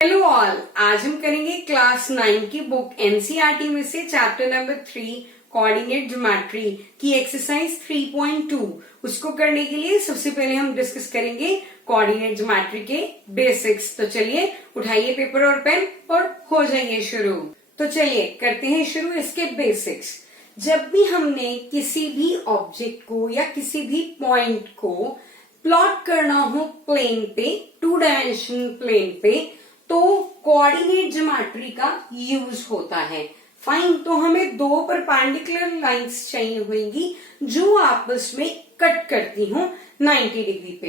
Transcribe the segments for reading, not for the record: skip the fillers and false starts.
Hello all, आज हम करेंगे क्लास 9 की बुक एनसीईआरटी में से चैप्टर नंबर 3 कोऑर्डिनेट ज्योमेट्री की एक्सरसाइज 3.2। उसको करने के लिए सबसे पहले हम डिस्कस करेंगे कोऑर्डिनेट ज्योमेट्री के बेसिक्स। तो चलिए उठाइए पेपर और पेन और हो जाइए शुरू। तो चलिए करते हैं शुरू इसके बेसिक्स। जब भी हमने किसी भी ऑब्जेक्ट को या किसी भी पॉइंट को प्लॉट करना हो प्लेन पे, 2 डायमेंशनल प्लेन पे, तो कोऑर्डिनेट ज्योमेट्री का यूज होता है। फाइन, तो हमें 2 परपेंडिकुलर लाइंस चाहिए होंगी जो आपस में कट करती हो 90 डिग्री पे।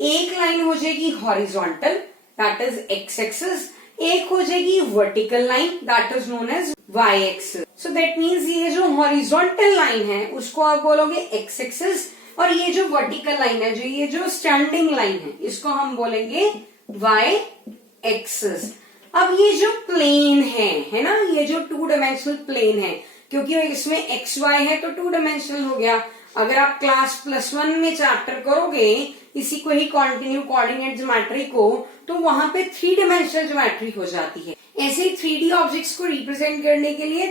एक लाइन हो जाएगी horizontal, that is X axis, एक हो जाएगी vertical line, that is known as Y axis. So that means ये जो हॉरिजॉन्टल लाइन है उसको आप बोलोगे एक्स एक्सिस, और ये जो वर्टिकल लाइन है, ये जो स्टैंडिंग लाइन है, इसको हम बोलेंगे वाई एक्सिस। अब ये जो प्लेन है ना, ये जो 2 डायमेंशनल प्लेन है, क्योंकि इसमें एक्स वाई है तो 2 डायमेंशनल हो गया। अगर आप क्लास +1 में चैप्टर करोगे इसी को ही कंटिन्यू कोऑर्डिनेट ज्योमेट्री को, तो वहां पे 3 डायमेंशनल ज्योमेट्री हो जाती है। ऐसे ही 3D ऑब्जेक्ट्स को रिप्रेजेंट करने के लिए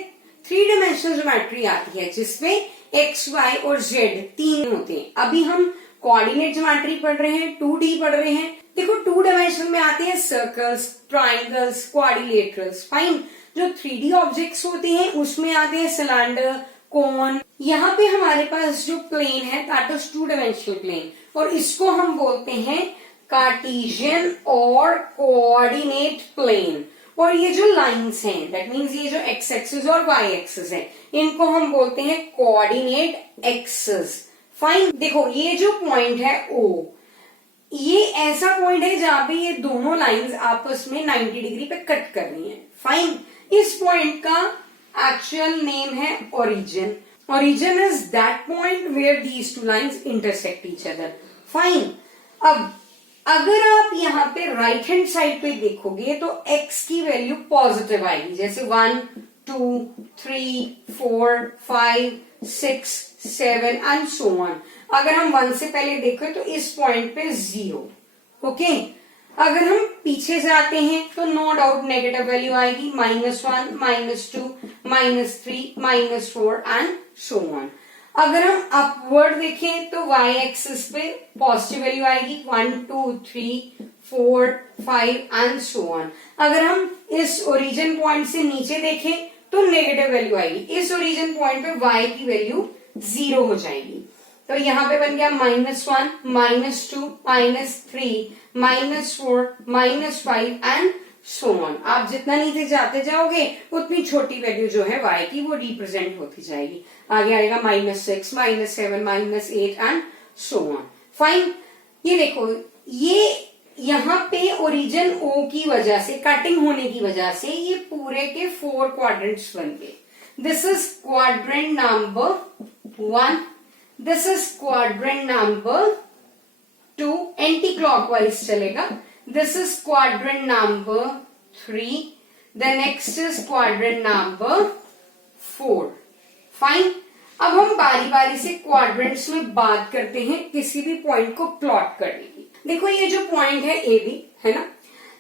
3 डायमेंशनल ज्योमेट्री आती है, जिसमें एक्स वाई और जेड 3 होते हैं। अभी हम कोऑर्डिनेट ज्योमेट्री पढ़ रहे हैं, 2D पढ़ रहे हैं। देखो 2 डायमेंशन में आते हैं सर्कल्स, ट्राइंगल्स, क्वाड्रिलेटरल्स। फाइन, जो 3D ऑब्जेक्ट्स होते हैं उसमें आते हैं सिलेंडर, कोन। यहाँ पे हमारे पास जो प्लेन है दैट इज 2 डायमेंशनल प्लेन, और इसको हम बोलते हैं कार्टेशियन और कोऑर्डिनेट प्लेन। और ये जो लाइंस हैं, दैट मीन्स ये जो एक्स एक्सिस और वाई एक्सिस है, इनको हम बोलते हैं कोऑर्डिनेट एक्सिस। फाइन, देखो ये जो पॉइंट है O, ये ऐसा पॉइंट है जहां पे ये दोनों लाइंस आपस में 90 डिग्री पे कट कर रही हैं। फाइन, इस पॉइंट का एक्चुअल नेम है origin. Origin is that point where these 2 lines intersect each other. Fine, अब अगर आप यहाँ पे राइट हैंड साइड पे देखोगे तो x की वैल्यू पॉजिटिव आएगी, जैसे 1 2 3 4 5 6 7 एंड सो ऑन। अगर हम 1 से पहले देखें तो इस पॉइंट पे 0। ओके, अगर हम पीछे से आते हैं तो नो डाउट नेगेटिव वैल्यू आएगी, -1 -2 -3 -4 एंड सो ऑन। अगर हम अपवर्ड देखें तो y एक्सिस पे पॉजिटिव वैल्यू आएगी, 1 2 3 4 5 एंड सो ऑन। अगर हम इस ओरिजिन पॉइंट से नीचे देखें तो नेगेटिव वैल्यू आएगी। इस ओरिजिन पॉइंट पे y की वैल्यू 0 हो जाएगी। तो यहाँ पे बन गया -1 -2 -3 -4 -5 एंड सो ऑन। आप जितना नीचे जाते जाओगे उतनी छोटी वैल्यू जो है y की वो रिप्रेजेंट होती जाएगी। आगे आएगा -6 -7 -8 एंड सो ऑन। फाइन, ये देखो, ये यहाँ पे ओरिजिन O की वजह से, कटिंग होने की वजह से ये पूरे के 4 क्वाड्रेंट्स बन गए। This is quadrant number 1, this is quadrant number 2, anti clockwise चलेगा। This is quadrant number 3. The next is quadrant number 4. Fine. अब हम बारी बारी से क्वाड्रेंट्स में बात करते हैं किसी भी पॉइंट को प्लॉट करने की। देखो ये जो पॉइंट है ए बी है ना,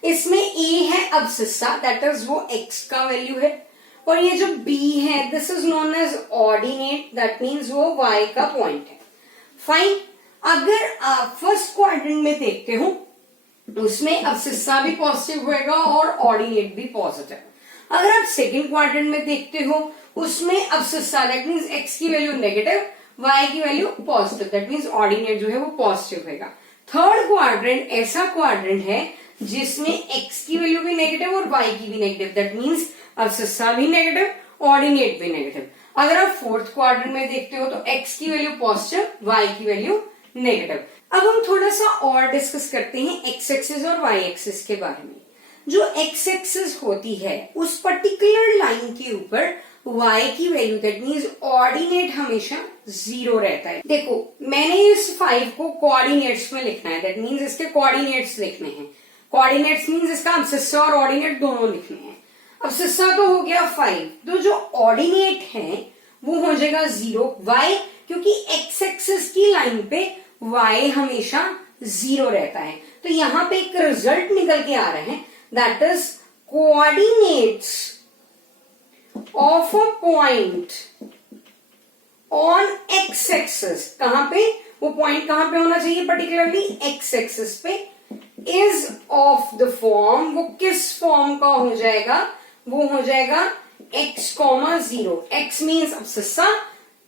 इसमें ए है अब्सिस्सा, दैट इज वो एक्स का वैल्यू है, और ये जो बी है this is known as ordinate, that means वो वाई का पॉइंट है। फाइन, अगर आप फर्स्ट क्वाड्रेंट में देखते हो उसमें अब्सिस्सा भी पॉजिटिव होएगा और ऑर्डिनेट भी पॉजिटिव। अगर आप सेकंड क्वाड्रेंट में देखते हो उसमें अब्सिस्सा, दैट मीन्स एक्स की वैल्यू नेगेटिव, वाई की value positive, that means ordinate जो है वो पॉजिटिव होगा। थर्ड क्वाड्रेंट ऐसा क्वाड्रेंट है जिसमें एक्स की वैल्यू भी नेगेटिव और वाई की भी नेगेटिव, दैट मीन्स अब्सिस्सा भी नेगेटिव, ऑर्डिनेट भी नेगेटिव। अगर आप फोर्थ क्वाड्रेंट में देखते हो तो एक्स की वैल्यू पॉजिटिव, वाई की वैल्यू नेगेटिव। अब हम थोड़ा सा और डिस्कस करते हैं एक्स एक्सिस और वाई एक्सिस के बारे में। जो एक्स एक्सिस होती है उस पर्टिकुलर लाइन के ऊपर वाई की वैल्यू, दैट मीन्स ऑर्डिनेट हमेशा 0 रहता है। देखो मैंने इस 5 को कोऑर्डिनेट्स में लिखना है, दैट मीन्स इसके कोऑर्डिनेट्स लिखने हैं। कोऑर्डिनेट्स मीन्स इसका अब्सिस्सा और ऑर्डिनेट दोनों लिखने हैं। अब्सिस्सा तो हो गया 5, तो जो ऑर्डिनेट है वो हो जाएगा 0। वाई, क्योंकि एक्स एक्सिस की लाइन पे y हमेशा 0 रहता है। तो यहाँ पे एक रिजल्ट निकल के आ रहा है that is coordinates of a point on x axis. कहां पे, वो पॉइंट कहां पे होना चाहिए, पर्टिकुलरली एक्स एक्सिस पे, इज ऑफ द फॉर्म, वो किस फॉर्म का हो जाएगा, वो हो जाएगा x, 0। x means abscissa,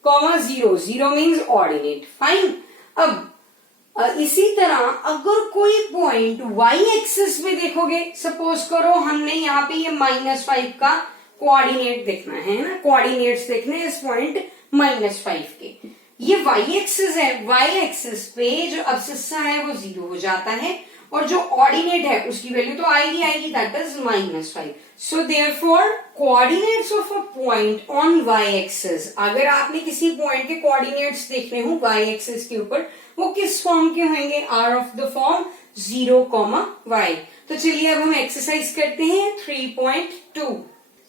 comma 0, 0 means ordinate. Fine. अब इसी तरह अगर कोई पॉइंट y एक्सिस पे देखोगे, सपोज करो हमने यहाँ पे ये -5 का कोऑर्डिनेट देखना है ना, कोऑर्डिनेट्स देखने हैं इस पॉइंट -5 के। ये y एक्सिस है, y एक्सिस पे जो अब्सिस्सा है वो 0 हो जाता है और जो ऑर्डिनेट है उसकी वैल्यू तो आएगी, that is -5। So therefore coordinates of a point on y axis, अगर आपने किसी पॉइंट के कोऑर्डिनेट्स देखने हो y एक्सिस के ऊपर, वो किस फॉर्म के होंगे, are of the form 0, y। तो चलिए अब हम एक्सरसाइज करते हैं 3.2।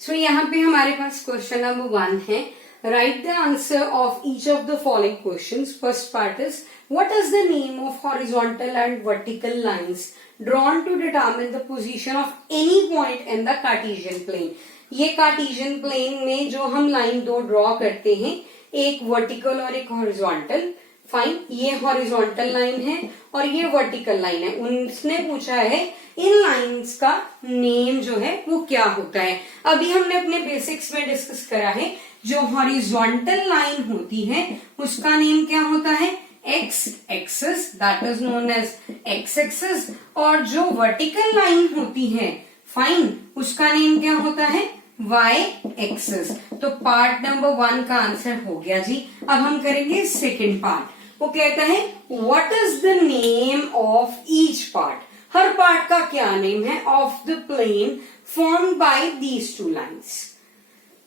सो यहाँ पे हमारे पास क्वेश्चन नंबर 1 है, right the answer of each of the following questions. First part is, what is the name of horizontal and vertical lines drawn to determine the position of any point in the Cartesian plane? ये Cartesian plane में जो हम line दो draw करते हैं, एक vertical और एक हॉरिजॉन्टल। फाइन, ये हॉरिजॉन्टल लाइन है और ये वर्टिकल लाइन है। उसने पूछा है इन लाइंस का नेम जो है वो क्या होता है। अभी हमने अपने बेसिक्स में डिस्कस करा है, जो हॉरिजॉन्टल लाइन होती है उसका नेम क्या होता है, X axis, that is known as X axis. और जो वर्टिकल लाइन होती है, फाइन, उसका नेम क्या होता है, वाई एक्सिस। तो पार्ट नंबर 1 का आंसर हो गया जी। अब हम करेंगे सेकेंड पार्ट। वो कहता है what is the name of each part, हर पार्ट का क्या नेम है, of the plane formed by these two lines.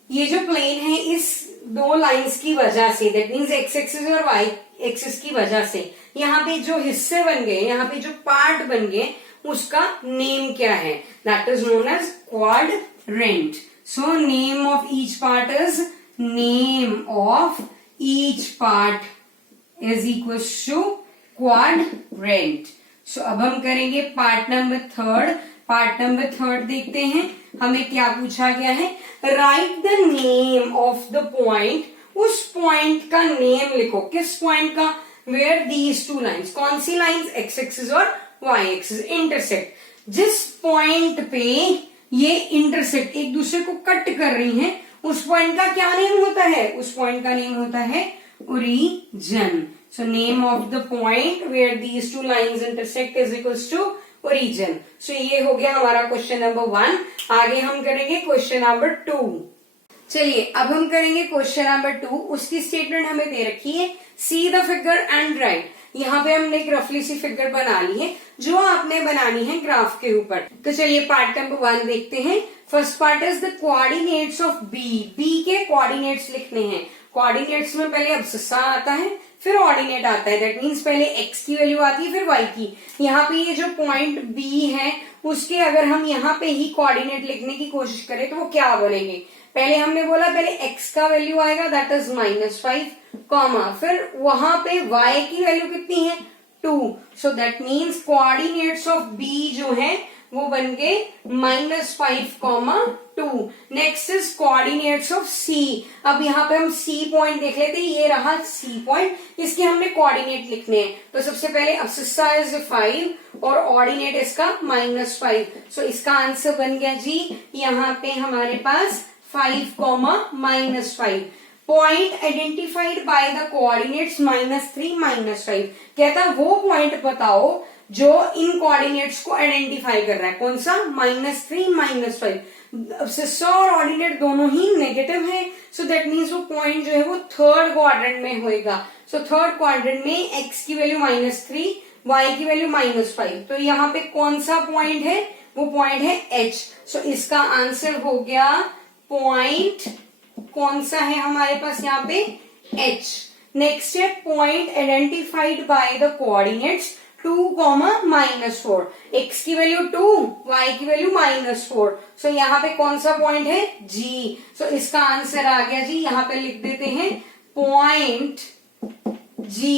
ये जो प्लेन है इस दो लाइंस की वजह से, दैट मीन्स एक्स एक्सिस और वाई एक्सिस की वजह से यहाँ पे जो हिस्से बन गए, यहाँ पे जो पार्ट बन गए, उसका नेम क्या है, that is known as quadrant. So name of each part is, name of each part is equal to quadrant. So अब हम करेंगे पार्ट नंबर 3। पार्ट नंबर 3 देखते हैं, हमें क्या पूछा गया है, right the name of the point, उस पॉइंट का नेम लिखो, किस पॉइंट का, वेयर दीज टू लाइंस, कौन सी लाइंस, एक्स एक्सिस और वाई एक्सिस इंटरसेक्ट। जिस पॉइंट पे ये इंटरसेक्ट एक दूसरे को कट कर रही हैं, उस पॉइंट का क्या नेम होता है, उस पॉइंट का नेम होता है origin. So name of the point where these two lines intersect is equals to origin. So ये हो गया हमारा क्वेश्चन नंबर 1। आगे हम करेंगे क्वेश्चन नंबर 2। चलिए अब हम करेंगे क्वेश्चन नंबर 2। उसकी स्टेटमेंट हमें दे रखी है, see the figure and right. यहाँ पे हमने एक रफली सी फिगर बना ली है जो आपने बनानी है ग्राफ के ऊपर। तो चलिए पार्ट नंबर 1 देखते हैं। First part is the coordinates of B. B के कोऑर्डिनेट्स लिखने हैं। कोऑर्डिनेट्स में पहले अब्सिस्सा आता है, फिर ऑर्डिनेट आता है, दैट मीन्स पहले x की वैल्यू आती है फिर y की। यहाँ पे ये जो पॉइंट B है उसके अगर हम यहाँ पे ही कोऑर्डिनेट लिखने की कोशिश करें तो वो क्या बनेंगे, पहले हमने बोला पहले x का वैल्यू आएगा दैट इज -5, कॉमा फिर वहां पे y की वैल्यू कितनी है 2। सो that means coordinates of B जो है वो बन गए -5, 2। Next is coordinates of C। अब यहाँ पे हम C पॉइंट देख लेते हैं, ये रहा C पॉइंट, इसके हमने कोऑर्डिनेट लिखने हैं। तो सबसे पहले अब्सिस्सा इज 5 और ऑर्डिनेट इसका -5। सो इसका आंसर बन गया जी यहाँ पे हमारे पास 5, -5। Point identified by the coordinates -3, -5। कहता वो पॉइंट बताओ जो इन कोऑर्डिनेट्स को आइडेंटिफाई कर रहा है, कौन सा, -3, -5। अब्सिस्सा और ऑर्डिनेट दोनों ही नेगेटिव है, सो दैट मीन्स वो पॉइंट जो है वो थर्ड क्वाड्रेंट में होएगा। सो थर्ड क्वाड्रेंट में x की वैल्यू -3, y की वैल्यू -5। तो यहाँ पे कौन सा पॉइंट है, वो पॉइंट है h। सो इसका आंसर हो गया पॉइंट कौन सा है हमारे पास यहाँ पे h। नेक्स्ट है point identified by the coordinates 2, -4। x की वैल्यू 2, y की वैल्यू -4। सो यहाँ पे कौन सा पॉइंट है G। सो इसका आंसर आ गया जी, यहाँ पे लिख देते हैं पॉइंट G।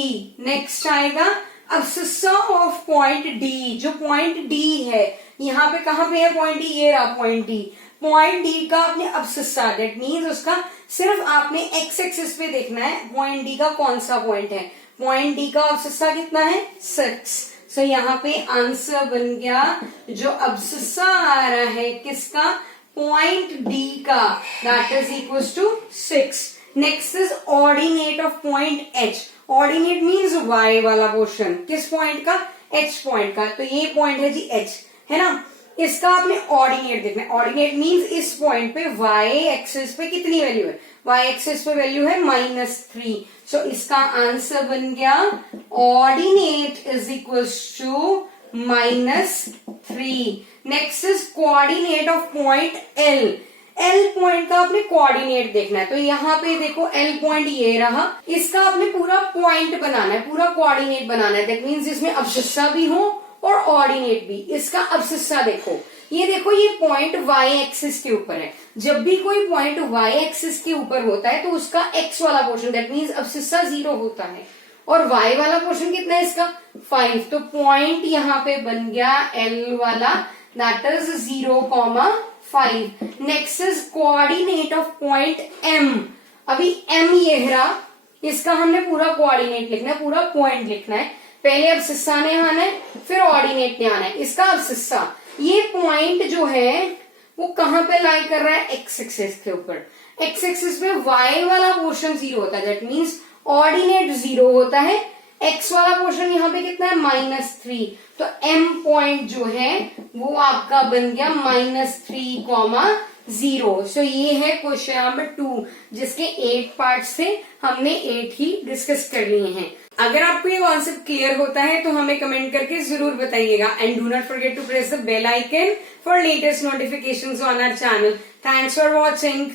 नेक्स्ट आएगा अब्सिस्सा ऑफ पॉइंट डी, जो पॉइंट डी है, यहाँ पे कहाँ पे है पॉइंट डी, ये रहा पॉइंट डी। पॉइंट डी का आपने अब्सिस्सा, दैट मीन्स उसका सिर्फ आपने एक्स एक्सिस पे देखना है पॉइंट डी का कौन सा पॉइंट है। पॉइंट डी का अब्सिस्सा कितना है, 6। सो यहाँ पे आंसर बन गया जो अब्सिस्सा आ रहा है किसका, पॉइंट डी का, that is equal to 6। Next is ordinate of point H. Ordinate means Y वाला पोर्शन, किस पॉइंट का, एच पॉइंट का। तो ये पॉइंट है जी एच, है ना, इसका आपने ऑर्डिनेट देखना है। ऑर्डिनेट मीन्स इस पॉइंट पे वाई एक्सिस पे कितनी वैल्यू है, वाई एक्सिस पे वैल्यू है -3। सो इसका आंसर बन गया ordinate is equal to -3। Next is coordinate of point L. L point का आपने कोऑर्डिनेट देखना है। तो यहाँ पे देखो एल पॉइंट ये रहा, इसका आपने पूरा पॉइंट बनाना है, पूरा कोऑर्डिनेट बनाना है। दैट मीन्स इसमें अब्सिस्सा भी हो और ऑर्डिनेट भी। इसका अब्सिस्सा देखो, ये देखो ये पॉइंट वाई एक्सिस के ऊपर है। जब भी कोई पॉइंट वाई एक्सिस के ऊपर होता है तो उसका एक्स वाला पोर्शन, दैट मीन्स अब्सिस्सा 0 होता है, और वाई वाला पोर्शन कितना है इसका, 5। तो पॉइंट यहाँ पे बन गया एल वाला, that is 0,5। Next is coordinate of point M. अभी एम ये रहा, इसका हमने पूरा कोऑर्डिनेट लिखना है, पूरा पॉइंट लिखना है। पहले अब्सिस्सा ने आना है, फिर ऑर्डिनेट ने आना है। इसका अब्सिस्सा, ये पॉइंट जो है वो कहां पे लाई कर रहा है, एक्स एक्सिस के ऊपर। एक्स एक्सिस पे वाई वाला पोर्शन 0 होता है, दैट मीन्स ऑर्डिनेट 0 होता है। एक्स वाला पोर्शन यहाँ पे कितना है, -3। तो एम पॉइंट जो है वो आपका बन गया -3,0। सो ये है क्वेश्चन नंबर 2, जिसके 8 पार्ट्स थे, हमने 8 ही डिस्कस कर लिए हैं। अगर आपको ये कॉन्सेप्ट क्लियर होता है तो हमें कमेंट करके जरूर बताइएगा। And do not forget to press the bell icon for latest notifications on our channel. Thanks for watching.